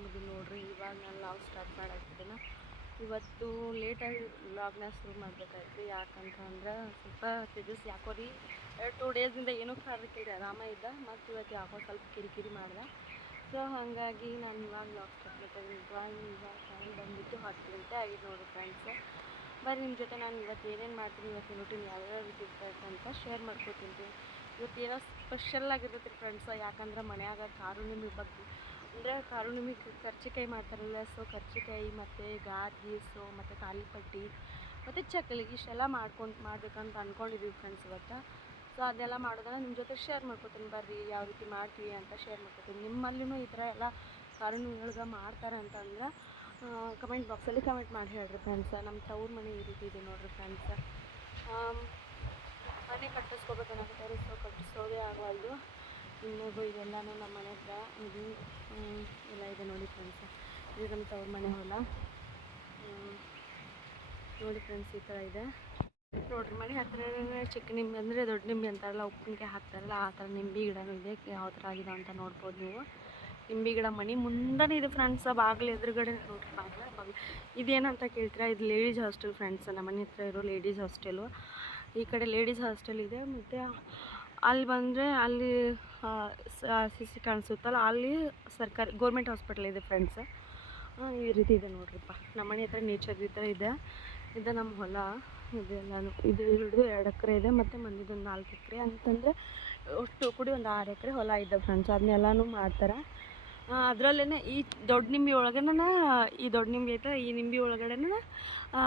ಆರಾಮಿದ್ದೀನಿ ನೋಡ್ರಿ. ಇವಾಗ ನಾನು ಲಾಗ್ ಸ್ಟಾರ್ಟ್ ಮಾಡಾಕ್ತಿದ್ದೇನೆ. ಇವತ್ತು ಲೇಟಾಗಿ ಲಾಗ್ನ ಶುರು ಮಾಡಬೇಕಾಯ್ತು. ಯಾಕಂತಂದ್ರೆ ಸ್ವಲ್ಪ ತೇಜಸ್ ಯಾಕೋ ರೀ 2 ಡೇಸಿಂದ ಏನೂ ಕಾರಕ್ಕಿಲ್ಲ, ಆರಾಮ ಇದ್ದ. ಮತ್ತು ಇವತ್ತು ಯಾಕೋ ಸ್ವಲ್ಪ ಕಿರಿಕಿರಿ ಮಾಡ್ದೆ. ಸೊ ಹಾಗಾಗಿ ನಾನು ಇವಾಗ ಲಾಗ್ ಸ್ಟಾರ್ಟ್ ಮಾಡ್ತಾಯಿದ್ದೀನಿ. ಇವಾಗ ಟೈಮ್ ಬಂದುಬಿಟ್ಟು 10 ಗಂಟೆ ಆಗಿದೆ ನೋಡಿರಿ ಫ್ರೆಂಡ್ಸ್. ಬರೀ ನಿಮ್ಮ ಜೊತೆ ನಾನು ಇವತ್ತು ಏನೇನು ಮಾಡ್ತೀನಿ, ಇವತ್ತು ರೂಟೀನ್ ಯಾವ್ಯಾವ ರೀತಿ ಇರ್ತೈತೆ ಅಂತ ಶೇರ್ ಮಾಡ್ಕೊತೀನಿ. ಇವತ್ತು ಏನೋ ಸ್ಪೆಷಲ್ ಆಗಿರ್ತೈತೆ ರೀ ಫ್ರೆಂಡ್ಸ್. ಯಾಕಂದ್ರೆ ಮನ್ಯಾಗ ಕಾರುಣಿಮೆ ಬಗ್ಗೆ ಅಂದರೆ ಕಾರುಣಿಮೆಗೆ ಕರ್ಚಿಕಾಯಿ ಮಾಡ್ತಾರಲ್ಲ, ಸೊ ಕರ್ಚಿಕಾಯಿ ಮತ್ತು ಗಾರ್ಗೀಸು ಮತ್ತು ತಾಲಿಪಟ್ಟಿ ಮತ್ತು ಚಕ್ಕಲಿ ಇಷ್ಟೆಲ್ಲ ಮಾಡ್ಬೇಕಂತ ಅಂದ್ಕೊಂಡಿದ್ದೀವಿ ಫ್ರೆಂಡ್ಸ್ ಇವತ್ತು. ಸೊ ಅದೆಲ್ಲ ಮಾಡೋದನ್ನ ನಿಮ್ಮ ಜೊತೆ ಶೇರ್ ಮಾಡ್ಕೊತೀನಿ. ಬರ್ರಿ ಯಾವ ರೀತಿ ಮಾಡ್ತೀವಿ ಅಂತ ಶೇರ್ ಮಾಡ್ಕೊತೀನಿ. ನಿಮ್ಮಲ್ಲಿನೂ ಈ ಥರ ಎಲ್ಲ ಕಾರುಣಿಮೆಗಳ್ಗೆ ಮಾಡ್ತಾರೆ ಅಂತಂದ್ರೆ ಕಮೆಂಟ್ ಬಾಕ್ಸಲ್ಲಿ ಕಮೆಂಟ್ ಮಾಡಿ ಹೇಳ್ರಿ ಫ್ರೆಂಡ್ಸ್. ನಮ್ಮ ತವ್ರ ಮನೆ ಈ ರೀತಿ ಇದೆ ನೋಡಿರಿ ಫ್ರೆಂಡ್ಸ್. ಮನೆ ಕಟ್ಟಿಸ್ಕೋಬೇಕನ್ನಾಗುತ್ತೆ, ಸೊ ಕಟ್ಟಿಸೋದೇ ಆಗವಲ್ದು. ಇನ್ನೊಬ್ಬ ಇದೆಲ್ಲನೂ ನಮ್ಮ ಮನೆ ಹತ್ರ ಇದು ಎಲ್ಲ ಇದೆ ನೋಡಿ ಫ್ರೆಂಡ್ಸ್. ಇದು ನಮ್ಮ ತವ್ರ ಮನೆ ಹೊಲ ನೋಡಿ ಫ್ರೆಂಡ್ಸ್. ಈ ಥರ ಇದೆ ನೋಡಿರಿ. ಮನೆ ಹತ್ರ ಚಿಕ್ಕ ನಿಂಬೆ ಅಂದರೆ ದೊಡ್ಡ ನಿಂಬೆ ಅಂತಾರಲ್ಲ, ಉಪ್ಪಿನಕಾಯಿ ಹಾಕ್ತಾರಲ್ಲ, ಆ ಥರ ನಿಂಬೆ ಗಿಡನೂ ಇದೆ. ಯಾವ ಥರ ಆಗಿದೆ ಅಂತ ನೋಡ್ಬೋದು ನೀವು. ನಿಂಬೆ ಗಿಡ ಮನೆ ಮುಂದನೇ ಇದೆ ಫ್ರೆಂಡ್ಸ್. ಬಾಗಿಲು ಎದುರುಗಡೆ ನೋಡಿರಿ, ಬಾಗಿಲು ಇದೇನಂತ ಕೇಳ್ತೀರಾ, ಇದು ಲೇಡೀಸ್ ಹಾಸ್ಟೆಲ್ ಫ್ರೆಂಡ್ಸ್. ನಮ್ಮ ಮನೆ ಹತ್ರ ಇರೋ ಲೇಡೀಸ್ ಹಾಸ್ಟೆಲು. ಈ ಕಡೆ ಲೇಡೀಸ್ ಹಾಸ್ಟೆಲ್ ಇದೆ. ಮತ್ತು ಅಲ್ಲಿ ಬಂದರೆ ಅಲ್ಲಿ CC ಕಾಣಿಸುತ್ತಲ್ಲ, ಅಲ್ಲಿ ಸರ್ಕಾರಿ ಗೋರ್ಮೆಂಟ್ ಹಾಸ್ಪಿಟಲ್ ಇದೆ ಫ್ರೆಂಡ್ಸ್. ಈ ರೀತಿ ಇದೆ ನೋಡ್ರಿಪ್ಪ. ನಮ್ಮ ಮನೆ ಹತ್ರ ನೇಚರ್ ಈ ಥರ ಇದೆ. ಇದು ನಮ್ಮ ಹೊಲ. ಇದೆಲ್ಲನೂ ಇದು 2 ಎಕರೆ ಇದೆ. ಮತ್ತು ಮಂದಿದೊಂದು 4 ಎಕರೆ ಅಂತಂದರೆ ಅಷ್ಟು ಕೂಡಿ ಒಂದು 6 ಎಕರೆ ಹೊಲ ಇದೆ ಫ್ರೆಂಡ್ಸ್. ಅದನ್ನೆಲ್ಲನೂ ಮಾಡ್ತಾರೆ. ಅದರಲ್ಲೇ ಈ ದೊಡ್ಡ ನಿಂಬೆ ಒಳಗೇನ ಈ ದೊಡ್ಡ ನಿಂಬೆ ಐತೆ, ಈ ನಿಂಬೆ ಒಳಗಡೆನ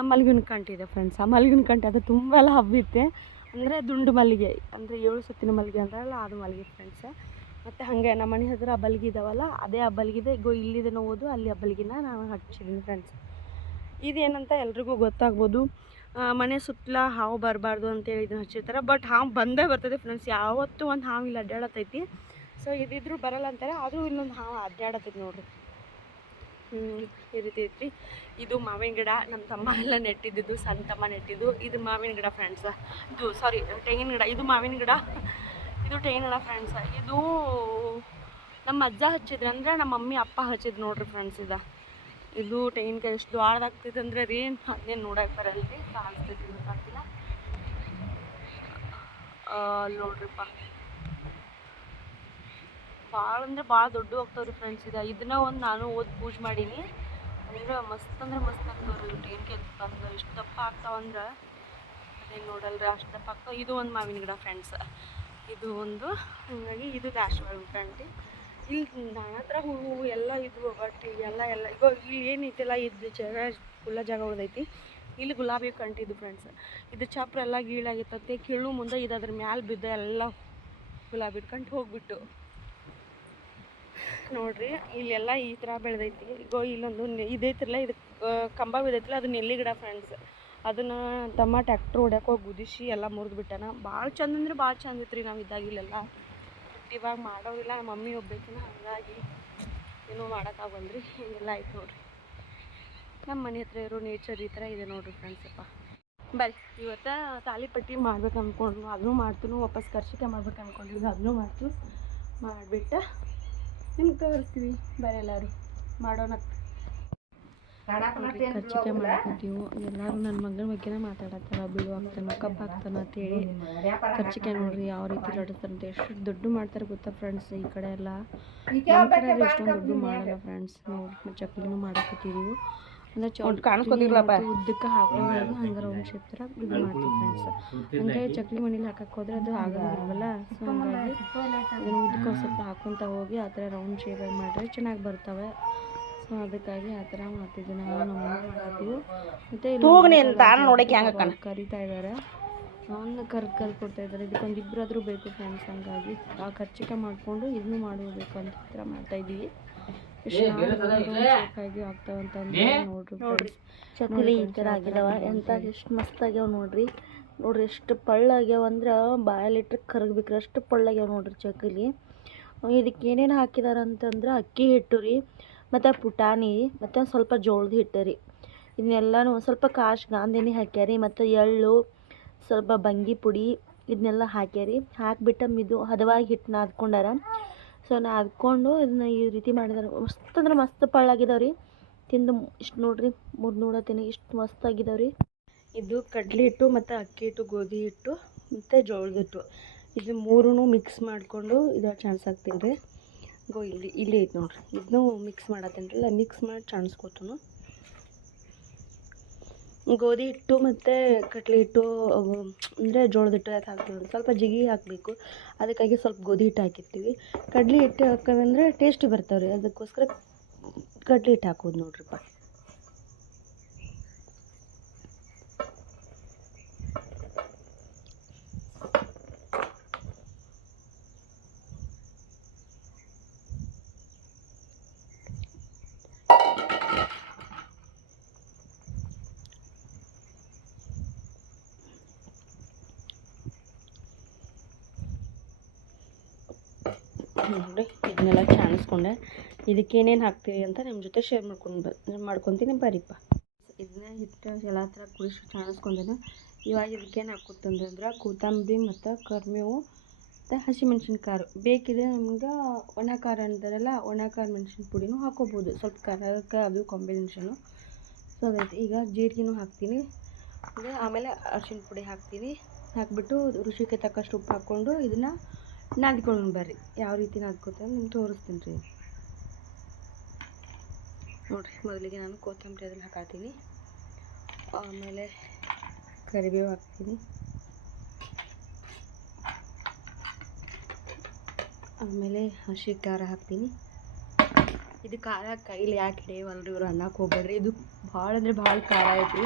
ಮಲ್ಗಿನ ಕಂಠ ಇದೆ ಫ್ರೆಂಡ್ಸ್. ಆ ಮಲ್ಗಿನ ಕಂಠ ಅದು ತುಂಬ ಎಲ್ಲ ಹಬ್ಬಿತ್ತೆ. ಅಂದರೆ ದುಂಡು ಮಲ್ಲಿಗೆ ಅಂದರೆ 7 ಸುತ್ತಿನ ಮಲ್ಲಿಗೆ ಅಂತಾರಲ್ಲ, ಅದು ಮಲ್ಲಿಗೆ ಫ್ರೆಂಡ್ಸ್. ಮತ್ತು ಹಾಗೆ ನಮ್ಮ ಮನೆ ಹತ್ರ ಆ ಬಲ್ಗಿ ಇದ್ದಾವಲ್ಲ, ಅದೇ ಆ ಬಲ್ಗಿದೆ. ಇಲ್ಲಿದೆ ನೋವುದು, ಅಲ್ಲಿ ಆ ಬಲ್ಗಿನ ನಾನು ಹಚ್ಚಿದ್ದೀನಿ ಫ್ರೆಂಡ್ಸ್. ಇದೇನಂತ ಎಲ್ರಿಗೂ ಗೊತ್ತಾಗ್ಬೋದು. ಮನೆ ಸುತ್ತಲ ಹಾವು ಬರಬಾರ್ದು ಅಂತೇಳಿ ಇದನ್ನು ಹಚ್ಚಿರ್ತಾರೆ. ಬಟ್ ಹಾವು ಬಂದೇ ಬರ್ತದೆ ಫ್ರೆಂಡ್ಸ್. ಯಾವತ್ತೂ ಒಂದು ಹಾವು ಇಲ್ಲಿ ಅಡ್ಡಾಡತೈತಿ. ಸೊ ಇದಿದ್ರು ಬರಲ್ಲ ಅಂತಾರೆ, ಆದರೂ ಇನ್ನೊಂದು ಹಾವು ಅಡ್ಡಾಡತೈತಿ ನೋಡ್ರಿ. ಈ ರೀತಿ ಐತ್ರಿ. ಇದು ಮಾವಿನ ಗಿಡ ನಮ್ಮ ತಮ್ಮ ಎಲ್ಲ ನೆಟ್ಟಿದ್ದು, ಸಣ್ಣ ತಮ್ಮ ನೆಟ್ಟಿದ್ದು. ಇದು ಮಾವಿನ ಗಿಡ ಫ್ರೆಂಡ್ಸ್. ಇದು ಸಾರಿ ತೆಂಗಿನ ಗಿಡ. ಇದು ಮಾವಿನ ಗಿಡ, ಇದು ತೆಂಗಿನ ಗಿಡ ಫ್ರೆಂಡ್ಸ್. ಇದು ನಮ್ಮ ಅಜ್ಜ ಹಚ್ಚಿದ್ರು, ಅಂದರೆ ನಮ್ಮ ಮಮ್ಮಿ ಅಪ್ಪ ಹಚ್ಚಿದ್ರು ನೋಡ್ರಿ ಫ್ರೆಂಡ್ಸ್. ಇದು ತೆಂಗಿನಕಾಯಿ ಎಷ್ಟು ದೊಡ್ಡದಾಗ್ತೈತೆ ಅಂದರೆ ರೀ, ಅದೇನು ನೋಡಕ್ಕೆ ಬರಲ್ರಿ, ಕಾಣಿಸ್ತೈತಿ ಗೊತ್ತಾಗ್ತಿಲ್ಲ. ನೋಡ್ರಿಪ್ಪ, ಭಾಳ ಅಂದರೆ ಭಾಳ ದೊಡ್ಡ ಹೋಗ್ತಾವ್ರಿ ಫ್ರೆಂಡ್ಸ್. ಇದನ್ನ ಒಂದು ನಾನು ಪೂಜೆ ಮಾಡೀನಿ. ಅಂದ್ರೆ ಮಸ್ತ್ ಆಗ್ತಾವ್ರಿ ಇವು ತೆಂಗಿನಕಾಯಿ ಅಂದ್ರೆ ಎಷ್ಟು ದಪ್ಪ ಆಗ್ತಾವಂದ್ರೆ ಅದೇನು ನೋಡಲ್ರಿ, ಅಷ್ಟು ದಪ್ಪ ಆಗ್ತಾವೆ. ಇದು ಒಂದು ಮಾವಿನ ಗಿಡ ಫ್ರೆಂಡ್ಸ್. ಇದು ಒಂದು ಹಾಗಾಗಿ ಇದು ದಾಸವಾಳ ಕಂಟಿ. ಇಲ್ಲಿ ನನ್ನ ಹತ್ರ ಹೂವು ಎಲ್ಲ ಇದ್ವು, ಬಟ್ ಎಲ್ಲ ಈಗ ಇಲ್ಲಿ ಏನೈತಿಲ್ಲ, ಇದು ಜಾಗ ಫುಲ್ಲ ಜಾಗ ಉಳಿದೈತಿ. ಇಲ್ಲಿ ಗುಲಾಬಿ ಕಂಟಿದ್ದು ಫ್ರೆಂಡ್ಸ್. ಇದು ಚಪ್ರ ಎಲ್ಲ ಗೀಳಾಗಿತ್ತಂತೆ, ಕೀಳು ಮುಂದೆ ಇದು ಅದ್ರ ಮ್ಯಾಲೆ ಬಿದ್ದ ಎಲ್ಲ ಗುಲಾಬಿ ಕಂಟು ಹೋಗ್ಬಿಟ್ಟು ನೋಡ್ರಿ. ಇಲ್ಲೆಲ್ಲ ಈ ಥರ ಬೆಳೆದೈತಿ. ಈಗ ಇಲ್ಲೊಂದು ಇದೈತಿರಲ್ಲ, ಇದು ಕಂಬ ಬಿದ್ದೈತಿಲ್ಲ, ಅದು ನೆಲ್ಲಿ ಗಿಡ ಫ್ರೆಂಡ್ಸ್. ಅದನ್ನು ತಮ್ಮ ಟ್ಯಾಕ್ಟ್ರ್ ಹೊಡ್ಯಕ್ಕೆ ಹೋಗಿ ಗುದಿಸಿ ಎಲ್ಲ ಮುರಿದು ಬಿಟ್ಟಾನ. ಭಾಳ ಚಂದ ಅಂದ್ರೆ ಭಾಳ ಚಂದ ಇತ್ತು ರೀ ನಾವು ಇದ್ದಾಗ. ಇಲ್ಲೆಲ್ಲ ಇವಾಗ ಮಾಡೋದಿಲ್ಲ, ನಮ್ಮ ಮಮ್ಮಿ ಒಬ್ಬೇಕಿನ, ಹಾಗಾಗಿ ಏನೂ ಮಾಡೋಕ್ಕಾಗಲ್ರಿ. ಹಿಂಗೆಲ್ಲ ಆಯ್ತು ನೋಡ್ರಿ. ನಮ್ಮ ಮನೆ ಹತ್ರ ಇರೋ ನೇಚರ್ ಈ ಥರ ಇದೆ ನೋಡ್ರಿ ಫ್ರೆಂಡ್ಸಪ್ಪ. ಬರ್ರಿ, ಇವತ್ತು ತಾಲಿಪಟ್ಟಿ ಮಾಡ್ಬೇಕು ಅಂದ್ಕೊಂಡು ಅದನ್ನೂ ಮಾಡ್ತೀನಿ. ವಾಪಸ್ ಕರ್ಚಿಕಾಯಿ ಮಾಡ್ಬೇಕು ಅಂದ್ಕೊಂಡಿದ್ದು ಅದನ್ನೂ ಮಾಡಿಬಿಟ್ಟು ನಿಮ್ಗೆ ತೋರಿಸ್ತೀವಿ. ಬರೀ ಎಲ್ಲರೂ ಮಾಡೋಣ. ಕರ್ಚಿಕಾಯಿ ಮಾಡ್ಕೊತೀವಿ. ಎಲ್ಲರೂ ನನ್ನ ಮಗನ ಬಗ್ಗೆನೇ ಮಾತಾಡತ್ತಾರ, ಬಿಡು ಆಗ್ತಾನ ಕಬ್ಬು ಹಾಕ್ತಾನ ಅಂತೇಳಿ. ಕರ್ಚಿಕಾಯಿ ನೋಡ್ರಿ ಯಾವ ರೀತಿ ಲಡಿಸ್ತಾರೆ ಅಂತ. ಎಷ್ಟು ದೊಡ್ಡ ಮಾಡ್ತಾರೆ ಗೊತ್ತಾ ಫ್ರೆಂಡ್ಸ್. ಈ ಕಡೆ ಎಲ್ಲ ನಮ್ಮ ಕಡೆ ಎಷ್ಟೊಂದು ದೊಡ್ಡ ಮಾಡಲ್ಲ ಫ್ರೆಂಡ್ಸ್. ನೋಡಿ ಚಕ್ಲಿನೂ ಮಾಡಾಕತ್ತೀವಿ. ಅಂದರೆ ಉದ್ದಕ್ಕೆ ಹಾಕೊಂಡು ಹಂಗೆ ರೌಂಡ್ ಶೇಪ್ ಥರ ಇದು ಮಾಡ್ತೀವಿ ಫ್ರೆಂಡ್ಸ್. ಹಂಗೆ ಚಕ್ಲಿ ಮನೇಲಿ ಹಾಕಕ್ಕೆ ಹೋದ್ರೆ ಅದು ಆಗೋದಿಲ್ವಲ್ಲ. ಸೊ ಹಂಗಾಗಿ ಅದನ್ನು ಉದ್ದಕ್ಕೆ ಸ್ವಲ್ಪ ಹಾಕ್ಕೊತ ಹೋಗಿ ಆ ಥರ ರೌಂಡ್ ಶೇಪ್ ಮಾಡಿದ್ರೆ ಚೆನ್ನಾಗಿ ಬರ್ತವೆ. ಸೊ ಅದಕ್ಕಾಗಿ ಆ ಥರ ಮಾಡ್ತಿದ್ವಿ ನಾವು. ನಮ್ಮ ಮಾಡ್ತೀವಿ. ಮತ್ತು ಕರಿತಾ ಇದ್ದಾರೆ, ಅವನ್ನ ಕರ್ದು ಕೊಡ್ತಾ ಇದ್ದಾರೆ. ಇದಕ್ಕೊಂದು ಇಬ್ಬರಾದರೂ ಬೇಕು ಫ್ರೆಂಡ್ಸ್. ಹಂಗಾಗಿ ಆ ಕರ್ಚಿಕಾಯಿ ಮಾಡಿಕೊಂಡು ಇದನ್ನು ಮಾಡಬೇಕು ಅಂತ ಈ ಥರ ಮಾಡ್ತಾಯಿದ್ದೀವಿ. ಆಗ್ತಾವಂತಂದ್ರೆ ನೋಡ್ರಿ ಚಕ್ಲಿ ಈ ಥರ ಆಗಿದಾವ. ಎಂತ ಎಷ್ಟು ಮಸ್ತ್ ಆಗ್ಯಾವ ನೋಡ್ರಿ. ಎಷ್ಟು ಪಳ್ಳಾಗ್ಯಾವ ಅಂದ್ರೆ ಬಾಯಲ್ಲಿಟ್ರೆ ಕರಗ್ಬೇಕ್ರಿ, ಅಷ್ಟು ಪಳ್ಳಾಗ್ಯಾವ ನೋಡ್ರಿ ಚಕ್ಲಿ. ಇದಕ್ಕೆ ಏನೇನು ಹಾಕಿದಾರ ಅಂತಂದ್ರೆ ಅಕ್ಕಿ ಹಿಟ್ಟು ರೀ, ಮತ್ತು ಪುಟಾಣಿ, ಮತ್ತು ಸ್ವಲ್ಪ ಜೋಳದ ಹಿಟ್ಟು ರೀ. ಇದನ್ನೆಲ್ಲನೂ ಸ್ವಲ್ಪ ಗಾಂಧಿ ಎಣ್ಣೆ ಹಾಕ್ಯಾರಿ, ಮತ್ತು ಎಳ್ಳು, ಸ್ವಲ್ಪ ಬಂಗಿ ಪುಡಿ ಇದನ್ನೆಲ್ಲ ಹಾಕ್ಯಾರಿ. ಹಾಕಿಬಿಟ್ಟು ಹದವಾಗಿ ಹಿಟ್ಟು ನಾದ್ಕೊಂಡಾರ. ಸೊ ನಾ ಅದ್ಕೊಂಡು ಇದನ್ನ ಈ ರೀತಿ ಮಾಡಿದಾರೆ. ಮಸ್ತ್ ಅಂದ್ರೆ ಮಸ್ತ್ ಪಳ್ಳಾಗಿದಾವೆ ರೀ. ತಿಂದು ಇಷ್ಟು ನೋಡ್ರಿ, 3 ನೋಡತ್ತೀನಿ ಇಷ್ಟು ಮಸ್ತ್ ಆಗಿದಾವೆ ರೀ. ಇದು ಕಡಲೆ ಹಿಟ್ಟು ಮತ್ತು ಅಕ್ಕಿ ಹಿಟ್ಟು, ಗೋಧಿ ಹಿಟ್ಟು ಮತ್ತು ಜೋಳದ ಹಿಟ್ಟು, ಇದು 3 ಮಿಕ್ಸ್ ಮಾಡಿಕೊಂಡು ಇದ್ರಾಗ ಚಾಣ್ಸಾಕ್ತೀನಿ ರೀ. ಇಲ್ಲಿ ಐತೆ ನೋಡ್ರಿ, ಇದನ್ನೂ ಮಿಕ್ಸ್ ಮಾಡತ್ತೀನಿ ರೀ. ಮಿಕ್ಸ್ ಮಾಡಿ ಚಾಣಿಸ್ಕೊತನು. ಗೋಧಿ ಹಿಟ್ಟು ಮತ್ತು ಕಡಲೆ ಹಿಟ್ಟು ಅಂದರೆ ಜೋಳದ ಹಿಟ್ಟು ಯಾಕೆ ಹಾಕ್ತೀವಿ ನೋಡಿ, ಸ್ವಲ್ಪ ಜಿಗಿ ಹಾಕಬೇಕು. ಅದಕ್ಕಾಗಿ ಸ್ವಲ್ಪ ಗೋಧಿ ಹಿಟ್ಟು ಹಾಕಿರ್ತೀವಿ. ಕಡಲೆ ಹಿಟ್ಟು ಹಾಕೋದಂದ್ರೆ ಟೇಸ್ಟಿ ಬರ್ತಾವೆ ರೀ, ಅದಕ್ಕೋಸ್ಕರ ಕಡಲೆ ಹಿಟ್ಟು ಹಾಕೋದು ನೋಡ್ರಿಪ್ಪ. ನೋಡಿ ಇದನ್ನೆಲ್ಲ ಚಾಣಿಸ್ಕೊಂಡೆ. ಇದಕ್ಕೇನೇನು ಹಾಕ್ತೀವಿ ಅಂತ ನಿಮ್ಮ ಜೊತೆ ಶೇರ್ ಮಾಡ್ಕೊತೀನಿ ಬರೀಪ್ಪ. ಇದನ್ನ ಹಿಟ್ಟು ಎಲ್ಲ ಥರ ಕುಡಿಸಿ ಚಾಣಿಸ್ಕೊಂಡೇನೆ. ಇವಾಗ ಇದಕ್ಕೇನು ಹಾಕ್ಕೊತಂದ್ರೆ ಕೊತ್ತಂಬರಿ ಮತ್ತು ಕರಿಬೇವು ಮತ್ತು ಹಸಿಮೆಣ್ಸಿನ್ಕಾಯಿ ಬೇಕಿದೆ ನಮ್ಗೆ. ಒಣ ಖಾರ ಅಂತಾರಲ್ಲ, ಒಣ ಖಾರ ಮೆಣ್ಸಿನ ಪುಡಿನೂ ಹಾಕೋಬೋದು, ಸ್ವಲ್ಪ ಖಾರಕ್ಕೆ ಅದು ಕಾಂಬಿನೇಷನು. ಸೊ ಅದೈತೆ. ಈಗ ಜೀರಿಗೆನೂ ಹಾಕ್ತೀನಿ, ಆಮೇಲೆ ಅರಿಶಿನ ಪುಡಿ ಹಾಕ್ತೀನಿ. ಹಾಕಿಬಿಟ್ಟು ರುಚಿಗೆ ತಕ್ಕಷ್ಟು ಉಪ್ಪು ಹಾಕ್ಕೊಂಡು ಇದನ್ನು ನಾದ್ಕೊಳ್ಳೋಣ ಬರ್ರಿ. ಯಾವ ರೀತಿ ನಾದ್ಕೊತಾರೆ ನಿಮ್ಗೆ ತೋರಿಸ್ತೀನಿ ರೀ. ನೋಡಿರಿ, ಮೊದಲಿಗೆ ನಾನು ಕೊತ್ತಂಬರಿ ಅದನ್ನು ಹಾಕಾತೀನಿ, ಆಮೇಲೆ ಕರಿಬೇವು ಹಾಕ್ತೀನಿ, ಆಮೇಲೆ ಹಸಿ ಖಾರ ಹಾಕ್ತೀನಿ. ಇದು ಖಾರ ಕೈಲಿ ಯಾಕೆ ಹಿಡಿಯವಲ್ರಿ ಇವರು ಅನ್ನಕ್ಕೆ ಹೋಗ್ಬೇಡ್ರಿ, ಇದು ಭಾಳ ಅಂದರೆ ಭಾಳ ಖಾರ ಐತ್ರಿ.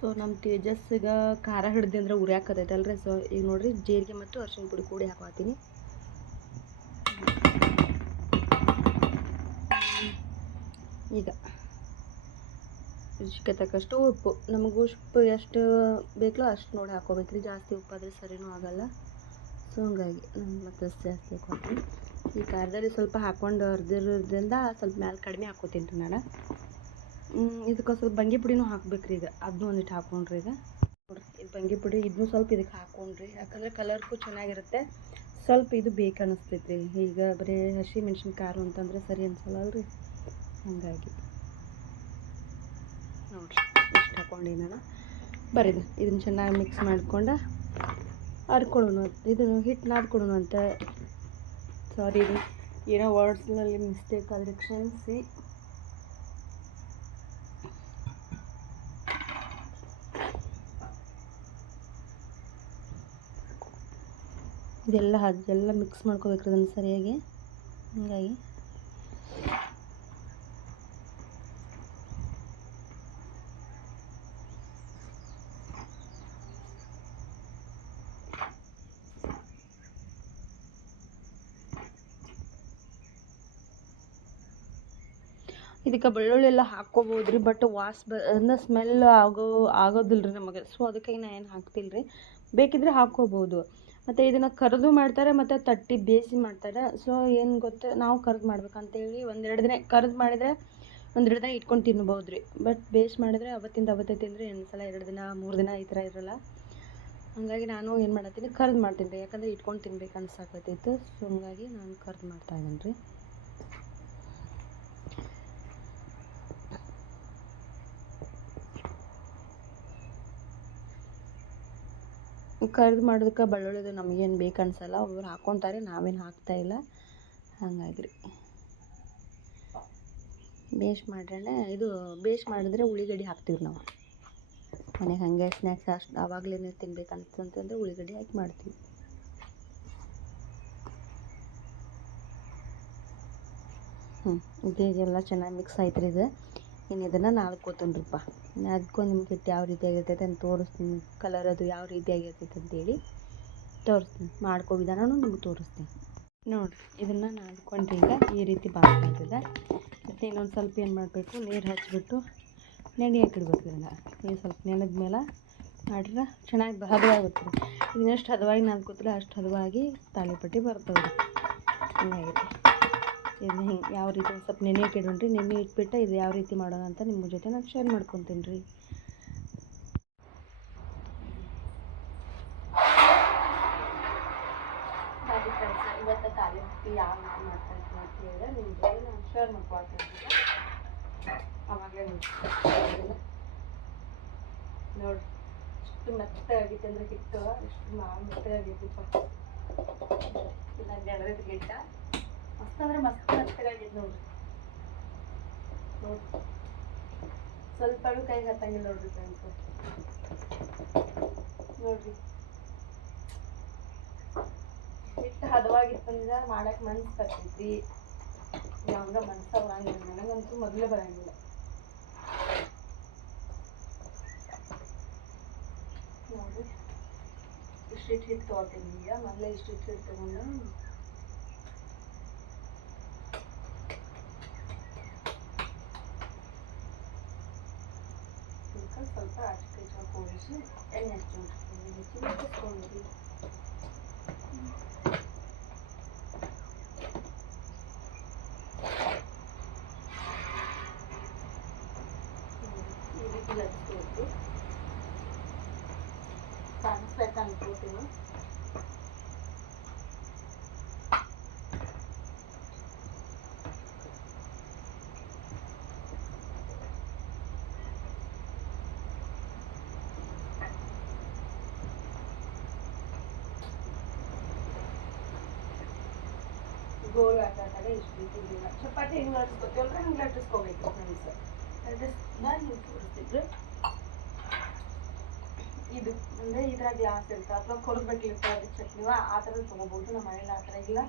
ಸೊ ನಮ್ಮ ತೇಜಸ್ಸಿಗೆ ಖಾರ ಹಿಡ್ದು ಅಂದ್ರೆ ಉರಿಯಾಕತೈತಲ್ರಿ. ಸೊ ಈಗ ನೋಡಿರಿ, ಜೀರಿಗೆ ಮತ್ತು ಅರಿಶಿನ ಪುಡಿ ಕೂಡಿ ಹಾಕೋತೀನಿ. ಈಗ ರುಚಿಗೆ ತಕ್ಕಷ್ಟು ಉಪ್ಪು, ನಮಗೂ ಉಪ್ಪು ಎಷ್ಟು ಬೇಕೋ ಅಷ್ಟು ನೋಡಿ ಹಾಕೋಬೇಕ್ರಿ. ಜಾಸ್ತಿ ಉಪ್ಪಾದರೆ ಸರಿನೂ ಆಗಲ್ಲ. ಸೊ ಹಂಗಾಗಿ ನಾನು ಮತ್ತೆ ಜಾಸ್ತಿ ಹಾಕೋತೀನಿ. ಈ ಖಾರದಲ್ಲಿ ಸ್ವಲ್ಪ ಹಾಕ್ಕೊಂಡು ಅರ್ದಿರೋದ್ರಿಂದ ಸ್ವಲ್ಪ ಮ್ಯಾಲೆ ಕಡಿಮೆ ಹಾಕೋತೀನಿ ರೀ ನಾನು. ಇದಕ್ಕೆ ಸ್ವಲ್ಪ ಬಂಗಿ ಪುಡಿನೂ ಹಾಕ್ಬೇಕ್ರಿ. ಈಗ ಅದನ್ನೂ ಒಂದಿಟ್ಟು ಹಾಕ್ಕೊಂಡ್ರಿ. ಈಗ ನೋಡಿರಿ, ಇದು ಬಂಗಿ ಪುಡಿ ಇದನ್ನೂ ಸ್ವಲ್ಪ ಇದಕ್ಕೆ ಹಾಕ್ಕೊಂಡ್ರಿ, ಯಾಕಂದರೆ ಕಲರ್ಗೂ ಚೆನ್ನಾಗಿರುತ್ತೆ. ಸ್ವಲ್ಪ ಇದು ಬೇಕು ಅನ್ನಿಸ್ತೈತೆ ರೀ. ಈಗ ಬರೀ ಹಸಿ ಮೆಣ್ಸಿನ ಖಾರ ಅಂತಂದರೆ ಸರಿ ಅನ್ಸಲ್ಲ ಅಲ್ರಿ, ಹಾಗಾಗಿ ನೋಡಿರಿ ಇಷ್ಟು ಹಾಕ್ಕೊಂಡು ನಾನು ಬರೀದು ಇದನ್ನು ಚೆನ್ನಾಗಿ ಮಿಕ್ಸ್ ಮಾಡ್ಕೊಂಡು ಹರ್ಕೊಳ್ಳೋಣ. ಇದನ್ನು ಹಿಟ್ಟು ನಾದ್ಕೊಳ್ಳೋಣ ಅಂತ. ಸಾರಿ ರೀ, ಏನೋ ವರ್ಡ್ಸ್ನಲ್ಲಿ ಮಿಸ್ಟೇಕ್ ಆದರೆ ಕ್ಷಮಿಸಿ. ಇದೆಲ್ಲ ಮಿಕ್ಸ್ ಮಾಡ್ಕೋಬೇಕ್ರಿ ಅದನ್ನು ಸರಿಯಾಗಿ. ಹೀಗಾಗಿ ಇದಕ್ಕೆ ಬೆಳ್ಳುಳ್ಳಿ ಎಲ್ಲ ಹಾಕ್ಕೋಬೋದು ರೀ, ಬಟ್ ಅಂದ್ರೆ ಸ್ಮೆಲ್ ಆಗೋದಿಲ್ಲ ರೀ ನಮಗೆ. ಸೊ ಅದಕ್ಕಾಗಿ ನಾನು ಏನು ಹಾಕ್ತಿಲ್ಲ ರೀ. ಬೇಕಿದ್ರೆ ಹಾಕ್ಕೋಬೋದು. ಮತ್ತು ಇದನ್ನು ಕರೆದು ಮಾಡ್ತಾರೆ ಮತ್ತು ತಟ್ಟಿ ಬೇಯಿಸಿ ಮಾಡ್ತಾರೆ. ಸೊ ಏನು ಗೊತ್ತು, ನಾವು ಕರೆದು ಮಾಡ್ಬೇಕಂತೇಳಿ 1-2 ದಿನ ಕರೆದು ಮಾಡಿದರೆ 1-2 ದಿನ ಇಟ್ಕೊಂಡು ತಿನ್ಬೋದು ರೀ. ಬಟ್ ಬೇಯಿಸಿ ಮಾಡಿದರೆ ಅವತ್ತೇ ತಿಂದರೆ 2 ಸಲ 2 ದಿನ 3 ದಿನ ಈ ಥರ ಇರೋಲ್ಲ. ಹಾಗಾಗಿ ನಾನು ಏನು ಮಾಡತ್ತೀನಿ, ಕರೆದು ಮಾಡ್ತೀನಿ ರೀ. ಯಾಕಂದರೆ ಇಟ್ಕೊಂಡು ತಿನ್ಬೇಕು ಅನ್ಸಾಕತ್ತೈತು. ಸೊ ಹಂಗಾಗಿ ನಾನು ಕರೆದು ಮಾಡ್ತಾಯಿದ್ದೀನಿ ರೀ. ಕರೆದು ಮಾಡೋದಕ್ಕೆ ಬೆಳ್ಳುಳ್ಳಿದು ನಮಗೇನು ಬೇಕು ಅನ್ಸಲ್ಲ, ಒಬ್ಬರು ಹಾಕ್ಕೊತಾರೆ, ನಾವೇನು ಹಾಕ್ತಾಯಿಲ್ಲ. ಹಾಗಾಗಿ ರೀ ಬೇಯಿಸಿ ಮಾಡಿದ್ರೆ ಉಳ್ಳಿಗಡ್ಡೆ ಹಾಕ್ತೀವಿ ನಾವು ಮನೆಗೆ. ಹಾಗೆ ಸ್ನ್ಯಾಕ್ಸ್ ಅಷ್ಟು ಆವಾಗಲೇ ತಿನ್ಬೇಕಂತಂದ್ರೆ ಉಳ್ಳಿಗಡ್ಡೆ ಹಾಕಿ ಮಾಡ್ತೀವಿ. ಇದೆಲ್ಲ ಚೆನ್ನಾಗಿ ಮಿಕ್ಸ್ ಆಯ್ತು ರೀ. ಇದು ಇನ್ನು ಇದನ್ನು ನಾದ್ಕೋತೀನಿರಿಪ್ಪ. ನಾದ್ಕೊಂಡು ನಿಮ್ಗೆ ಹಿಟ್ಟು ಯಾವ ರೀತಿ ಆಗಿರ್ತೈತೆ ಅಂತ ತೋರಿಸ್ತೀನಿ. ಕಲರ್ ಅದು ಯಾವ ರೀತಿ ಆಗಿರ್ತೈತೆ ಅಂತೇಳಿ ತೋರಿಸ್ತೀನಿ. ಮಾಡ್ಕೋ ವಿಧಾನನೂ ನಿಮ್ಗೆ ತೋರಿಸ್ತೀನಿ. ನೋಡಿರಿ, ಇದನ್ನು ನಾದ್ಕೊಂಡ್ರೆ ಈಗ ಈ ರೀತಿ ಬಾಗ್ತದೆ. ಮತ್ತು ಇನ್ನೊಂದು ಸ್ವಲ್ಪ ಏನು ಮಾಡಬೇಕು, ನೀರು ಹಚ್ಚಿಬಿಟ್ಟು ನೆನೆ ಹಾಕಿಡ್ಬೇಕು. ಇದನ್ನು ನೀರು ಸ್ವಲ್ಪ ನೆನೆದ ಮೇಲೆ ಮಾಡಿದ್ರೆ ಚೆನ್ನಾಗಿ ಹದವಾಗುತ್ತೆ ರೀ. ಇನ್ನೆಷ್ಟು ಹದವಾಗಿ ನಾದ್ಕೋತೀರ ಅಷ್ಟು ಹದವಾಗಿ ತಾಲಿಪಟ್ಟಿ ಬರ್ತವೆ ರೀ. ಹಂಗಾಗಿದೆ. ಇದನ್ನ ಹಿಂಗೆ ಯಾವ ರೀತಿ ಒಂದು ಸ್ವಲ್ಪ ನೆನೆ ಇಟ್ಟಿಡೋಣ್ರಿ. ನೆನೆ ಇಟ್ಬಿಟ್ಟು ಇದು ಯಾವ ರೀತಿ ಮಾಡೋಣ ಅಂತ ನಿಮ್ಮ ಜೊತೆ ನಾನು ಶೇರ್ ಮಾಡ್ಕೊತೀನಿ ರೀ. ಇವತ್ತು ತಾಲಿಪಟ್ಟಿ ಯಾವ ರೀತಿ ಮಾಡ್ಕೊಂಡು ಅಂತ ಹೇಳಿದ್ರೆ ನಿಮ್ಮ ಜೊತೆ ನಾನು ಶೇರ್ ಮಾಡ್ಕೊಳ್ತೀನಿ ಅವಾಗಲೇ ನೋಡಿ ಎಷ್ಟು ಮೆತ್ತಗಾಗೈತೆ ಅಂದರೆ ಹಿಟ್ಟು ಎಷ್ಟು ಮೆತ್ತಗಾಗೈತಿಪ್ಪ. ಇಲ್ಲ ಗೆಡದ ಗಿಟ್ಟ ಮಸ್ತ್ ಅಂದರೆ ಮಸ್ತ್ ಮೆತ್ತಗಾಗೈತೆ ನೋಡ್ರಿ. ನೋಡಿ ಸ್ವಲ್ಪ ಕೈಗೆ ಹತ್ತಂಗಿಲ್ಲ ನೋಡ್ರಿ ಫ್ರೆಂಡ್ಸ್. ನೋಡ್ರಿ ಹಿಟ್ಟು ಹದವಾಗಿತ್ತಂದ್ರೆ ಮಾಡಕ್ಕೆ ಮನ್ಸು ಬರ್ತೈತಿ. ಯಾವಾಗ ಮನ್ಸ ಬರಂಗಿಲ್ಲ, ನನಗಂತೂ ಮೊದಲೇ ಬರಂಗಿಲ್ಲ. ನೋಡ್ರಿ ಇಷ್ಟು ಹಿಟ್ಟು ತೊಗೊತೀನಿ. ಈಗ ಮೊದಲೇ ಇಷ್ಟು ಹಿಟ್ಟು ತೊಗೊಂಡು ಸ್ವಲ್ಪ ಅಷ್ಟೇ ಕೂಡಿಸಿ ಎಣ್ಣೆ ಹಚ್ಚಿಸ್ಕೊಂಡ್ರಿ. ಈ ರೀತಿ ಹಚ್ಕೋಬೇಕು. ಕಾಣಿಸ್ಬೇಕು ಅನ್ಕೋತೀನಿ. ಗೋಲ್ ಆಟಾಗ ಇಷ್ಟು ರೀತಿ ಚಪಾತಿ ಹಿಂಗೆ ಲಟ್ಟಿಸ್ಕೊತೀವಲ್ಲ ಹಂಗೆ ಲಟ್ಟಿಸ್ಕೋಬೇಕು ಫ್ರೆಂಡ್ಸ್. ಹಿಂಗೆ ತೋರಿಸ್ತಿದ್ರು. ಇದು ಅಂದರೆ ಇದ್ರಾಗ ಗ್ಲಾಸ್ ಇರ್ತದೆ ಅಥವಾ ಕೊಡಬೇಕಿರ್ತದೆ ಚಟ್ನಿವ ಆ ಥರ ತೊಗೋಬೋದು. ನಮ್ಮ ಮನೇಲಿ ಆ ಥರ ಇಲ್ಲ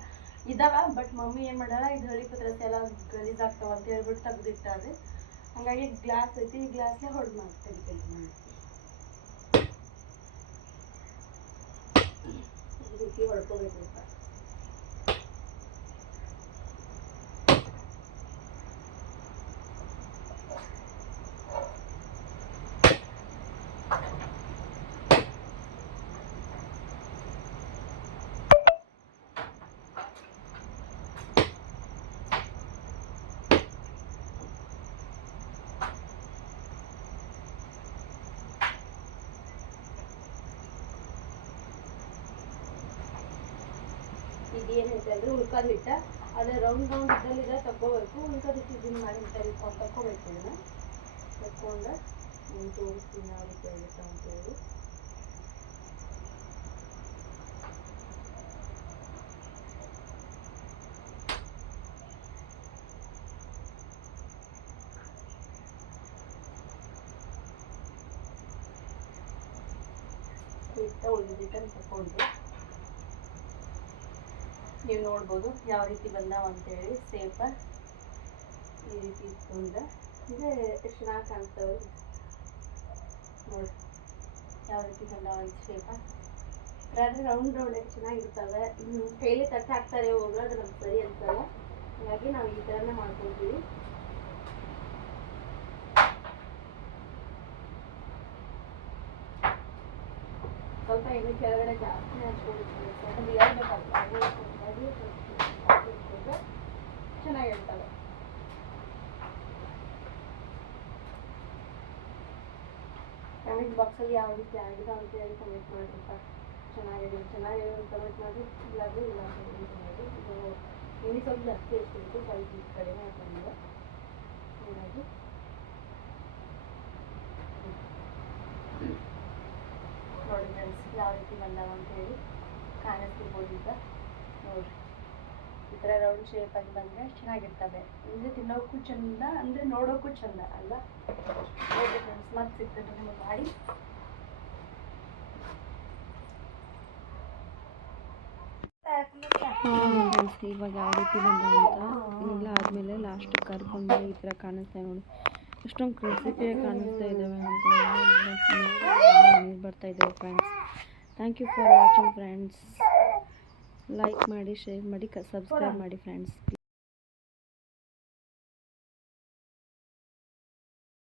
ಇದಾವ. ಬಟ್ ಮಮ್ಮಿ ಏನು ಮಾಡ್ಯಾರ ಇದು ಹಳಿ ಪತ್ರಸೆ ಎಲ್ಲ ಗಲೀಜಾಗ್ತಾವ ಅಂತ ಹೇಳ್ಬಿಟ್ಟು ತೆಗೆದಿಟ್ಟಾರೆ. ಹಾಗಾಗಿ ಗ್ಲಾಸ್ ಐತಿ, ಈ ಗ್ಲಾಸ್ನೇ ಹೊಡೆದು ಮಾಡಿ ತೆಗಿತೀನಿ ನಾನು. ಈ ರೀತಿ ಹೊಡ್ಕೋಬೇಕು. ಇದೇನೈತೆ ಅಂದರೆ ಉಳ್ಕಾದ ಹಿಟ್ಟ ಅದೇ ರೌಂಡ್ ಇದ್ದಲ್ಲಿ ತಗೋಬೇಕು. ಉಳ್ಕಾದ ಹಿಟ್ಟು ಇದನ್ನು ಮಾಡಿ ತಗೋಬೇಕು. ಇದನ್ನು ತಗೊಂಡು ನೀವು ತೋರಿಸ್ತೀನಿ ಯಾವ ರೀತಿ ಆಗುತ್ತೆ ಅಂತೇಳಿ. ಹಿಟ್ಟ ಉಳಿದಿಟ್ಟನ್ನು ತಗೊಂಡು ನೀವು ನೋಡ್ಬೋದು ಯಾವ ರೀತಿ ಬಂದಾವ ಅಂತೇಳಿ. ಸೇಪ ಈ ರೀತಿ ಇಟ್ಕೊಂಡ್ರೆ ಅಂದರೆ ಎಷ್ಟು ಚೆನ್ನಾಗಿ ಕಾಣ್ತವೆ ನೋಡಿ ಯಾವ ರೀತಿ ಬಂದಾವ ಈ ಶೇಪ. ಆದರೆ ರೌಂಡ್ ಎಷ್ಟು ಚೆನ್ನಾಗಿರ್ತವೆ. ಕೈಲಿ ತಟ್ಟೆ ಹಾಕ್ತಾರೆ ಹೋದ್ರೆ ಅದು ನಮ್ಗೆ ಸರಿ ಅನ್ಸಲ್ಲ. ಹಾಗಾಗಿ ನಾವು ಈ ಥರನೇ ಮಾಡ್ಕೊಳ್ತೀವಿ. ಸ್ವಲ್ಪ ಎಣ್ಣೆ ಕೆಳಗಡೆ ಜಾಸ್ತಿ ಹಚ್ಕೊಂಡಿರ್ತೀವಿ. ಯಾಕಂದ್ರೆ ಹೇಳ್ಬೇಕಾಗ್ತದೆ ಚೆನ್ನಾಗಿರ್ತವೆ. ಕಮೆಂಟ್ ಬಾಕ್ಸಲ್ಲಿ ಯಾವ ರೀತಿ ಆಗಿದೆ ಅಂತ ಹೇಳಿ ಕಮೆಂಟ್ ಮಾಡಿರಪ್ಪ. ಚೆನ್ನಾಗಿದೆ ಕಮೆಂಟ್ ಮಾಡಿ. ಇಲ್ಲಾದರೂ ಇಲ್ಲ ಕಮೆಂಟ್ ಮಾಡಿ. ಎಣ್ಣೆ ಸ್ವಲ್ಪ ಜಾಸ್ತಿ ಹಚ್ಚಿಬಿಟ್ಟು ಸ್ವಲ್ಪ ಕಡಿಮೆ ಹಾಕೊಂಡಿದೆ. ಹಾಗಾಗಿ ನೋಡಿ ಫ್ರೆಂಡ್ಸ್ ಯಾವ ರೀತಿ ಬಂದಾವ ಅಂತ ಹೇಳಿ ಕಾಣಿಸ್ತಿರ್ಬೋದು. ಈಗ ನೋಡಿರಿ ಈ ಥರ ರೌಂಡ್ ಶೇಪಾಗಿ ಬಂದರೆ ಚೆನ್ನಾಗಿರ್ತವೆ. ಅಂದರೆ ತಿನ್ನೋಕ್ಕೂ ಚಂದ, ಅಂದರೆ ನೋಡೋಕ್ಕೂ ಚಂದ ಅಲ್ಲ. ಓಕೆ ಫ್ರೆಂಡ್ಸ್, ಮತ್ತೆ ಸಿಗ್ತದೆ ನಿಮಗೆ ಮಾಡಿ. ಫ್ರೆಂಡ್ಸ್ ಇವಾಗ ಯಾವ ರೀತಿ ಬಂದ ಅಂತ ಎಲ್ಲ ಆದಮೇಲೆ ಲಾಸ್ಟ್ ಕರ್ಕೊಂಡು ಈ ಥರ ಕಾಣಿಸ್ತಾ ನೋಡಿ. ಎಷ್ಟೊಂದು ಕ್ರಿಸ್ಪಿಯಾಗಿ ಕಾಣಿಸ್ತಾ ಇದ್ದಾವೆ ಅಂತ ನೀರು ಬರ್ತಾ ಇದ್ದಾವೆ friends. Thank you for watching friends. Like ಮಾಡಿ, ಶೇರ್ ಮಾಡಿ, ಸಬ್ಸ್ಕ್ರೈಬ್ ಮಾಡಿ ಫ್ರೆಂಡ್ಸ್.